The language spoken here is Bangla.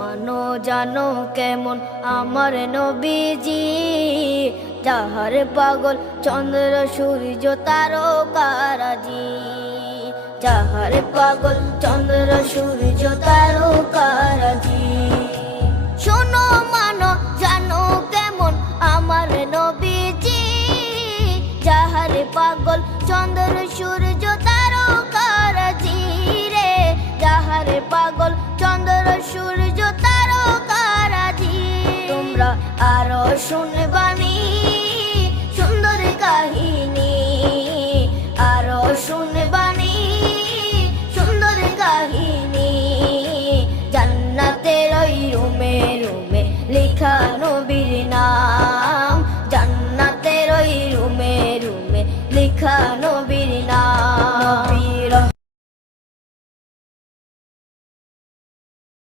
মানো জানো কেমন আমার নবীজি, যাহার পাগল চন্দ্র সূর্য তারকারাজি, যাহার পাগল চন্দ্র সূর্য তারকারাজি। শোনো মানো জানো কেমন আমার নবীজি, যাহার পাগল চন্দ্র সূর্য তারকারাজি রে, যাহার পাগল চন্দ্র সূর্য তারকারাজি। তোমরা আরো শুনবানি সুন্দর কাহিনী, আরো শুনবানি সুন্দর কাহিনী। জান্নাতের ওই রুমে রুমে লেখা নবীর নাম।